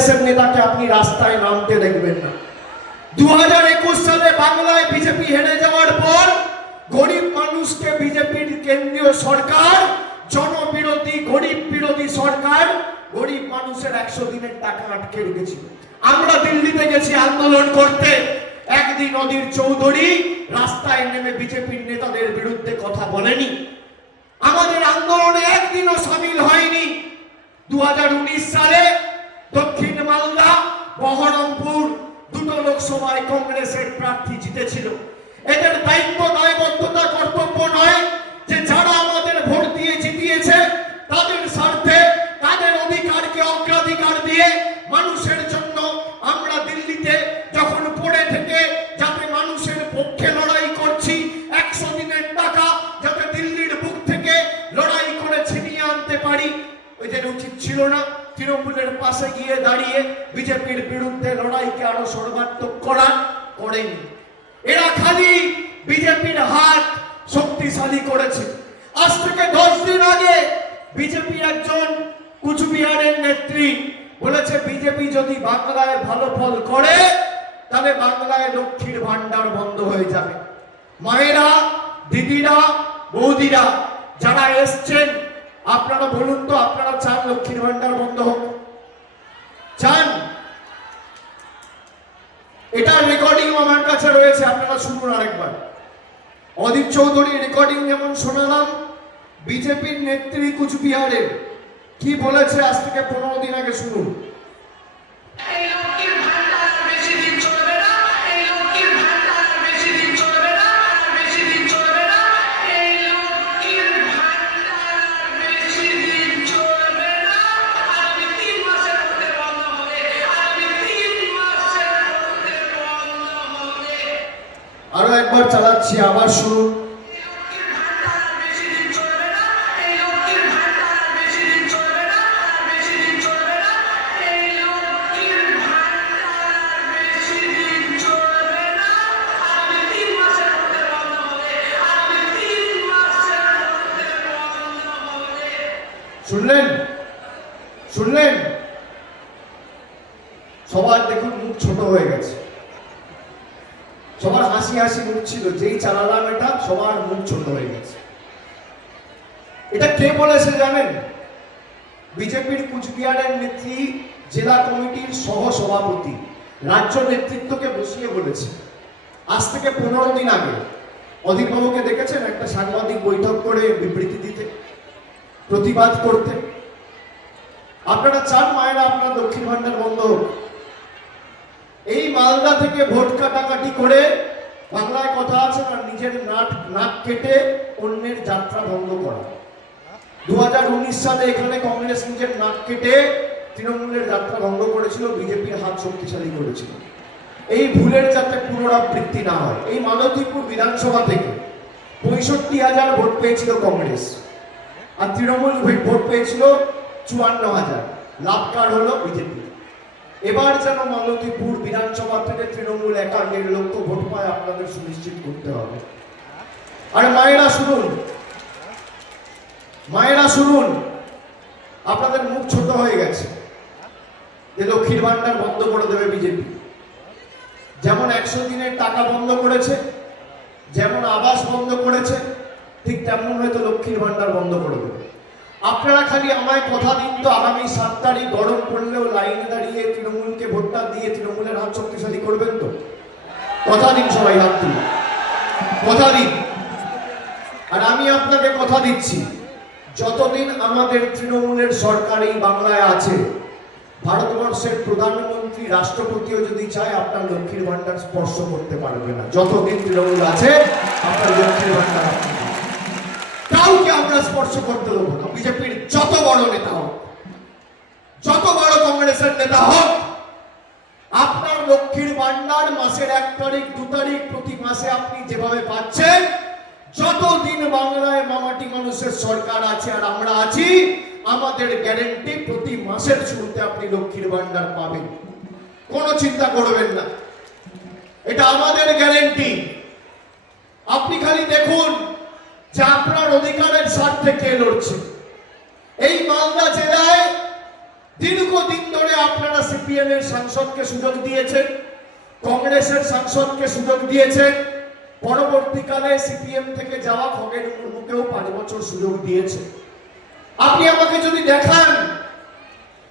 কংগ্রেসের নেতাকে আপনি রাস্তায় নামতে দেখবেন না। 2021 সালে বাংলায় বিজেপি হেরে যাওয়ার পর গরিব মানুষকে বিজেপির কেন্দ্রীয় সরকার, জনবিরোধী গরিব বিরোধী সরকার, গরিব মানুষের 100 দিনের টাকা আটকে রেখেছিল। আমরা দিল্লিতে গেছি আন্দোলন করতে, একদিন অধীর চৌধুরী রাস্তায় নেমে বিজেপির নেতাদের বিরুদ্ধে কথা বলেনি, আমাদের আন্দোলনে একদিনও সামিল হয়নি। 2019 সালে দক্ষিণ মালদা, বহরমপুর দুটো লোকসভায় কংগ্রেসের প্রার্থী জিতেছিল। এদের দায়িত্ব, দায়বদ্ধতা, কর্তব্য নয় যে যারা আমাদের ভোট দিয়ে জিতিয়েছে তাদের স্বার্থে, তাদের অধিকারকে অগ্রাধিকার দিয়ে মানুষের জন্য আমরা দিল্লিতে যখন পড়ে থেকে যাতে মানুষের পক্ষে লড়াই করছি, 100 দিনের টাকা যাতে দিল্লির বুক থেকে লড়াই করে ছিনিয়ে আনতে পারি, ওইদের উচিত ছিল না তৃণমূলের পাশে গিয়ে দাঁড়িয়ে বিজেপির বিরুদ্ধে লড়াইকে আরো সর্বাত্মক করা? করেনি। এরা খালি বিজেপির হাত শক্তিশালী করেছে। আজ থেকে 10 দিন আগে বিজেপির একজন কুচবিহারের নেত্রী বলেছে বিজেপি যদি বাংলায় ভালো ফল করে তাহলে বাংলায় লক্ষ্মীর ভান্ডার বন্ধ হয়ে যাবে। মায়েরা, দিদিরা, বৌদিরা যারা এসছেন, আপনারা বলুন তো, আপনারা চান লক্ষ্মীর ভান্ডার বন্ধ হোক? চান? এটা রেকর্ডিং আমার কাছে রয়েছে, আপনারা শুনুন আরেকবার। অধীর চৌধুরী রেকর্ডিং যেমন শোনালাম, বিজেপির নেত্রী কুচবিহারের কি বলেছে আজ থেকে 15 দিন আগে শুনুন। আরো একবার চালাচ্ছি, আবার শুনুন। শুনলেন? শুনলেন? সবার দেখুন মুখ ছোট হয়ে গেছে, সবার হাসি হাসি মুখ ছিল, যেই চালালাম এটা সবার মুখ ছোট হয়ে গেছে। এটা কে বলেছে জানেন? বিজেপির কুচবিহারের নেত্রী, জেলা কমিটির সহ সভাপতি, রাজ্য নেতৃত্বকে বসিয়ে বলেছে। আজ থেকে 15 দিন আগে অধীরবাবুকে দেখেছেন একটা সাংবাদিক বৈঠক করে বিবৃতি দিতে, প্রতিবাদ করতে। আপনারা চান মায়েরা আপনার লক্ষ্মীর ভান্ডার বন্ধ হোক? এই মালদা থেকে ভোট কাটাকাটি করে, বাংলায় কথা আছে না, নিজের নাক কেটে অন্যের যাত্রা বন্ধ করা। 2019 সালে এখানে কংগ্রেস নিজের নাক কেটে তৃণমূলের যাত্রা ভঙ্গ করেছিল, বিজেপির হাত শক্তিশালী করেছিল। এই ভুলের যাতে পুনরাবৃত্তি না হয়। এই মালতীপুর বিধানসভা থেকে 65,000 ভোট পেয়েছিল কংগ্রেস, আর তৃণমূল ভোট পেয়েছিল 54,000। লাভকার হলো বিজেপি। এবার যেন মালতীপুর বিধানসভা থেকে তৃণমূল একা 1.5 লক্ষ ভোট পায়, আপনাদের সুনিশ্চিত করতে হবে। আর মায়েরা শুনুন, মায়েরা শুনুন, আপনাদের মুখ ছোট হয়ে গেছে যে লক্ষ্মীর ভান্ডার বন্ধ করে দেবে বিজেপি। যেমন 100 দিনের টাকা বন্ধ করেছে, যেমন আবাস বন্ধ করেছে, ঠিক তেমন হয়তো লক্ষ্মীর ভান্ডার বন্ধ করে দেবে। আপনারা খালি আমায় কথা দিন তো, আগামী 7 তারিখ গরম পড়লেও লাইনে দাঁড়িয়ে তৃণমূলকে ভোটটা দিয়ে তৃণমূলের হাত শক্তিশালী করবেন তো? কথা দিন সবাই, হাত দিন, কথা দিন। আর আমি আপনাকে কথা দিচ্ছি, যতদিন আমাদের তৃণমূলের সরকার এই বাংলায় আছে, ভারতবর্ষের প্রধানমন্ত্রী, রাষ্ট্রপতিও যদি চায় আপনার লক্ষ্মীর ভান্ডার স্পর্শ করতে পারবে না। যতদিন তৃণমূল আছে আপনার লক্ষ্মীর ভান্ডার কাউকে আমরা স্পর্শ করতে দেবো না। বিজেপির যত বড় নেতা হোক, যত বড় কংগ্রেসের নেতা হোক, আপনার লক্ষ্মীর ভান্ডার মাসের 1 তারিখ 2 তারিখ প্রতি মাসে আপনি যেভাবে পাচ্ছেন, যতদিন বাংলায় মামাটি মানুষের সরকার আছে আর আমরা আছি, আমাদের গ্যারান্টি প্রতি মাসের শুরুতে আপনি লক্ষ্মীর ভান্ডার পাবেন। কোনো চিন্তা করবেন না, এটা আমাদের গ্যারান্টি। আপনি খালি দেখুন যে আপনার অধিকারের স্বার্থে কে লড়ছে। এই মালদা জেলায় দীর্ঘদিন ধরে আপনারা সিপিএম এর সাংসদকে সুযোগ দিয়েছে, কংগ্রেসের সাংসদকে সুযোগ দিয়েছে, পরবর্তীকালে সিপিএম থেকে যাওয়া খগেন মুর্মুকেও 5 বছর সুযোগ দিয়েছে। আপনি আমাকে যদি দেখান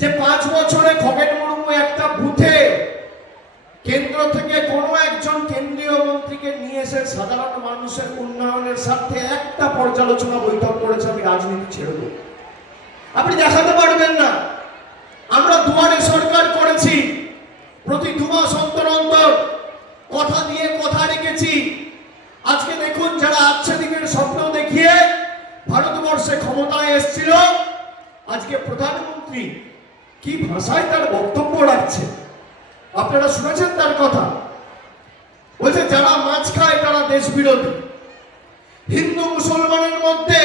যে 5 বছরে খগেন মুর্মু একটা বুথে কেন্দ্র থেকে কোনো একজন কেন্দ্রীয় মন্ত্রীকে নিয়ে এসে সাধারণ মানুষের উন্নয়নের স্বার্থে একটা পর্যালোচনা বৈঠক করেছে, আমি রাজনীতি ছেড়ে দেব, আপনি দেখাতে পারবেন না। আমরা দুয়ারে সরকার করেছি, প্রতি 2 মাস অন্তর অন্তর কথা দিয়ে কথা রেখেছি। আজকে দেখুন, যারা আচ্ছাদিনের স্বপ্ন দেখিয়ে ভারতবর্ষে ক্ষমতায় এসেছিল, আজকে প্রধানমন্ত্রী কি ভাষায় তার বক্তব্য রাখছে আপনারা শুনেছেন তার কথা? বলছে যারা মাছ খায় তারা দেশ বিরোধী। হিন্দু মুসলমানের মধ্যে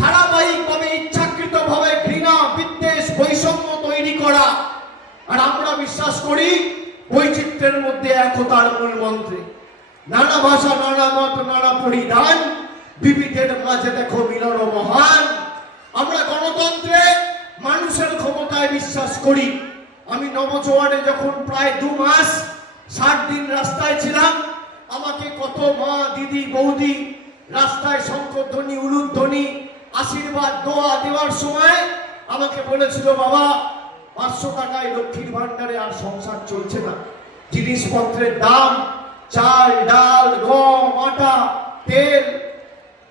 ধারাবাহিকভাবে ইচ্ছাকৃতভাবে ঘৃণা, বিদ্বেষ, বৈষম্য তৈরি করা। আর আমরা বিশ্বাস করি বৈচিত্র্যের মধ্যে একতার মূল মন্ত্রে। নানা ভাষা, নানা মত, নানা পরিধান, বিবিধের মাঝে দেখো মিলন মহান। আমরা গণতন্ত্রে মানুষের ক্ষমতায় বিশ্বাস করি। আমি নবজোয়ানে যখন প্রায় 2 মাস 60 দিন রাস্তায় ছিলাম, আমাকে কত মা, দিদি, বৌদি রাস্তায় শঙ্খধ্বনি, উলুধ্বনি, আশীর্বাদ, দোয়া দেওয়ার সময় আমাকে বলেছিল, বাবা 500 টাকায় লক্ষ্মীর ভান্ডারে আর সংসার চলছে না। জিনিসপত্রের দাম, চাল, ডাল, গম, আটা, তেল,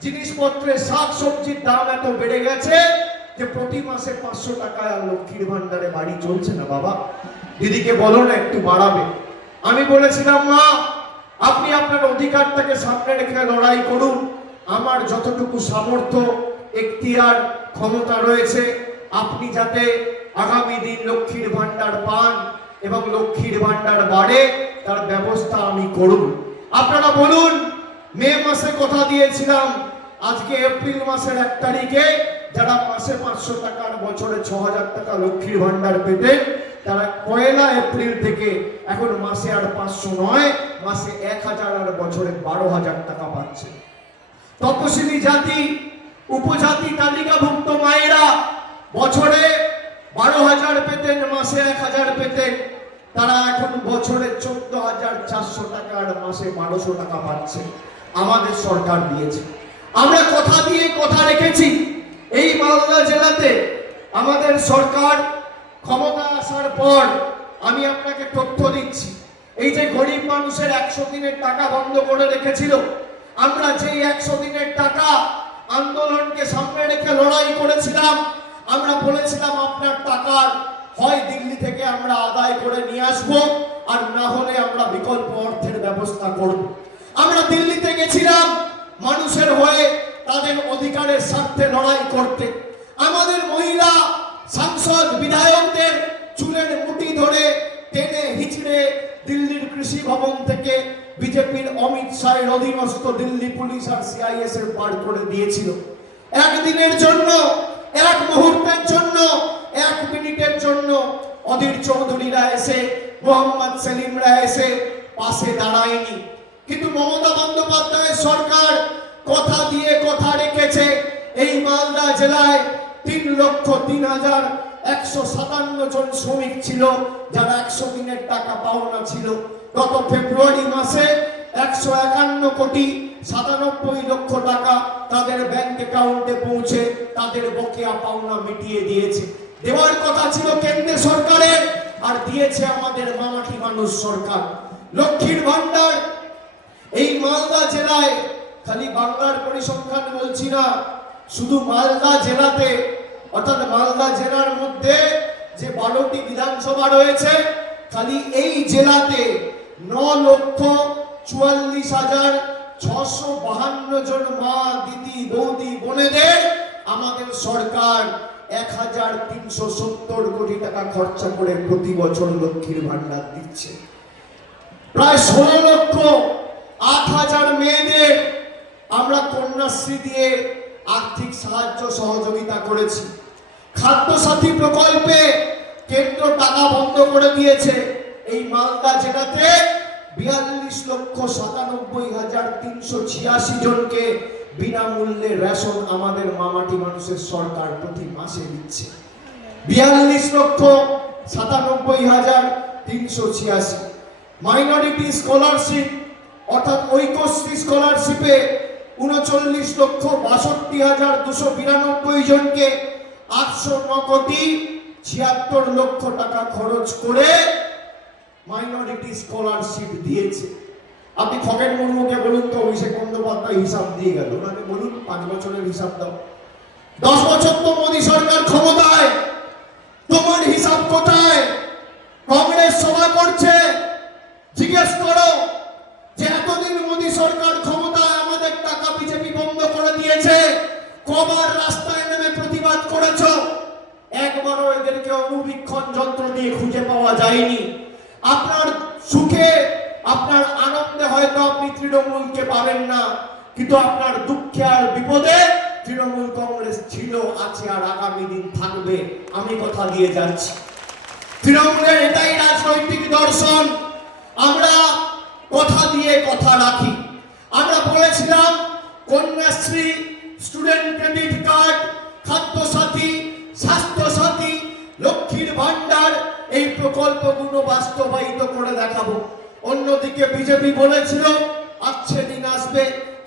জিনিসপত্রের শাক সবজির দাম এত বেড়ে গেছে যে প্রতি মাসে 500 টাকায় আর লক্ষ্মীর ভান্ডারে বাড়ি চলছে না। বাবা দিদিকে বলো না একটু বাড়াবে। আমি বলেছিলাম, মা আপনি আপনার অধিকারটাকে সামনে রেখে লড়াই করুন। আমার যতটুকু সামর্থ্য, এখতিয়ার, ক্ষমতা রয়েছে, আপনি যাতে আগামী দিন লক্ষ্মীর ভান্ডার পান এবং লক্ষ্মীর ভান্ডার বাড়ে তার ব্যবস্থা আমি করুন। আপনারা বলুন, মে মাসে কথা দিয়েছিলাম, আজকে এপ্রিল মাসের 1 তারিখে যারা মাসে 500 টাকার বছরে 6000 টাকা লক্ষ্মীর ভান্ডার পেতেন, তারা 1 এপ্রিল থেকে এখন মাসে আর 500 নয়, মাসে 1000 আর বছরে 12000 টাকা পাচ্ছে। তপশিলি জাতি, উপজাতি তালিকাভুক্ত মায়েরা বছরে 12000 পেতেন, মাসে 1000 পেতেন, তারা এখন বছরে 14400 টাকা আর মাসে 1200 টাকা পাচ্ছে। আমাদের সরকার দিয়েছে। আমরা কথা দিয়ে কথা রেখেছি। এই মালদা জেলাতে আমাদের সরকার ক্ষমতা আসার পর, আমি আপনাকে তথ্য দিচ্ছি, এই যে গরিব মানুষের 100 দিনের টাকা বন্ধ করে রেখেছিল, আমরা যেই 100 দিনের টাকা আন্দোলনকে সামনে রেখে লড়াই করেছিলাম, আমরা বলেছিলাম আপনার টাকার হয় দিল্লি থেকে আমরা আদায় করে নিয়ে আসবো, আর না হলে আমরা বিকল্প অর্থের ব্যবস্থা করব। আমরা দিল্লিতে গেছিলাম মানুষের হয়ে, তাদের অধিকারের স্বার্থে লড়াই করতে। আমাদের মহিলা সাংসদ, বিধায়কদের চুলের মুঠি ধরে টেনে হিচড়ে দিল্লির কৃষি ভবন থেকে বিজেপির অমিত শাহের অধীনস্থ দিল্লি পুলিশ আর সিআইএসএফ বার করে দিয়েছিল। একদিনের জন্য, এক মুহূর্তের জন্য, 1 মিনিটের জন্য অধীর চৌধুরীরা এসে, মোহাম্মদ সেলিমরা এসে পাশে দাঁড়ায়নি। কিন্তু মমতা বন্দ্যোপাধ্যায়ের সরকার কথা দিয়ে কথা রেখেছে। এই মালদা জেলায় 3,03,157 জন শ্রমিক ছিল যারা 100 দিনের টাকা পাওনা ছিল। গত ফেব্রুয়ারি মাসে 151,97,00,000 টাকা তাদের ব্যাংক অ্যাকাউন্টে পৌঁছে তাদের বকেয়া পাওনা মিটিয়ে দিয়েছে। দেওয়ার কথা ছিল কেন্দ্র সরকারের, আর দিয়েছে আমাদের মামাটি মানুষ সরকার। লক্ষ্মীর ভান্ডার এই মালদা জেলায়, খালি বাংলার পরিসংখ্যান বলছি না, শুধু মালদা জেলাতে, অর্থাৎ মালদা জেলার মধ্যে যে 12টি বিধানসভা রয়েছে, খালি এই জেলাতে 9,44,652 জন মা, দিদি, বৌদি, বোনেদের আমাদের সরকার 1,370 কোটি টাকা খরচা করে প্রতি বছর লক্ষ্মীর ভান্ডার দিচ্ছে। প্রায় 16,08,000 মেয়েদের আমরা কন্যাশ্রী দিয়ে আর্থিক সাহায্য সহযোগিতা করেছি। খাদ্য সাথী প্রকল্পে কেন্দ্র টাকা বন্ধ করে দিয়েছে। এই মালদা জেলাতে 42,97,386 জনকে বিনামূল্যে রেশন আমাদের মামাটি মানুষের সরকার প্রতি মাসে দিচ্ছে। 42 লক্ষ 97,386। মাইনরিটি স্কলারশিপ অর্থাৎ ঐক্যশ্রী স্কলারশিপে 39,62,292 জনকে 809,76,00,000 টাকা খরচ করে মাইনরিটি স্কলারশিপ দিয়েছে। আপনি খগেন মুর্মুকে বলুন তো, অভিষেক বন্দ্যোপাধ্যায় হিসাব দিয়ে গেল, ওনাকে বলুন 5 বছরের হিসাব দাও। 10 বছর তো মোদী সরকার ক্ষমতায়, তোমার হিসাব কোথায়? কংগ্রেস সভা করছে, জিজ্ঞেস করো যে এতদিন মোদী সরকার ক্ষমতায় আমাদের টাকা বিজেপি বন্ধ করে দিয়েছে, কবার রাস্তায় নেমে প্রতিবাদ করেছো? একবারও এদেরকে অনুবীক্ষণ যন্ত্র দিয়ে খুঁজে পাওয়া যায়নি। আপনার সুখে, আপনার আনন্দে হয়তো আপনি তৃণমূলকে পাবেন না, কিন্তু আপনার দুঃখে আর বিপদে তৃণমূল কংগ্রেস ছিল, আছে আর আগামী দিন থাকবে, আমি কথা দিয়ে যাচ্ছি। তৃণমূলের এটাই রাজনৈতিক দর্শন। আমরা কথা দিয়ে কথা রাখি। আমরা বলেছিলাম Kanyashree, student credit card, Khadyasathi, Swasthyasathi, লক্ষ্মীর ভান্ডার, এই প্রকল্পগুলো বাস্তবায়িত করে দেখাবো। অন্যদিকে বিজেপি বলেছিল আচ্ছে দিন আসবে,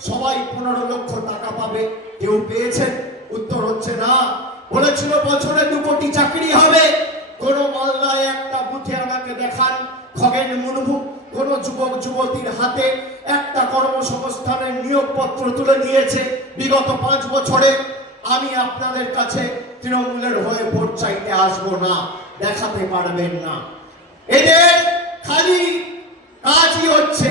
সবাই 15 লক্ষ টাকা পাবে। কেউ পেয়েছেন? উত্তর হচ্ছে না। বলেছিল বছরে 2 কোটি চাকরি হবে। কোন মালদায় একটা বুথে আমাকে দেখান খগেন মুর্মু কোন যুবক যুবতীর হাতে একটা কর্মসংস্থানের নিয়োগপত্র তুলে নিয়েছে বিগত 5 বছরে? আমি আপনাদের কাছে তৃণমূলের হয়ে ভোট চাইতে আসবো না, দেখাতে পারবেন না। এদের খালি কাজই হচ্ছে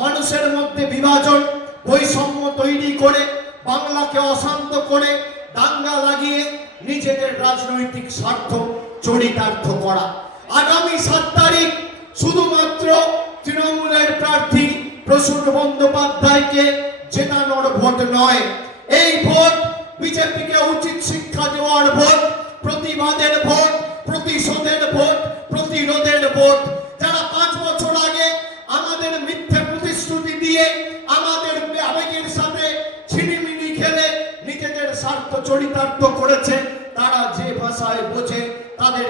মানুষের মধ্যে বিভাজন, বৈষম্য তৈরি করে, বাংলাকে অশান্ত করে, দাঙ্গা লাগিয়ে নিজেদের রাজনৈতিক স্বার্থ চরিতার্থ করা। আগামী 7 তারিখ শুধুমাত্র তৃণমূলের প্রার্থী প্রসূন বন্দ্যোপাধ্যায়কে জেতানোর ভোট নয়, এই ভোট বিজেপিকে উচিত শিক্ষা দেওয়ার ভোট, প্রতিবাদের ভোট, প্রতিশোধের ভোট, প্রতিরোধের ভোট। যারা 5 বছর আগে আমাদের মিথ্যে প্রতিশ্রুতি দিয়ে, আমাদের আবেগের সাথে ছিনিমিনি খেলে নিজেদের স্বার্থ চরিতার্থ করেছে, তারা যে ভাষায় বোঝে তাদের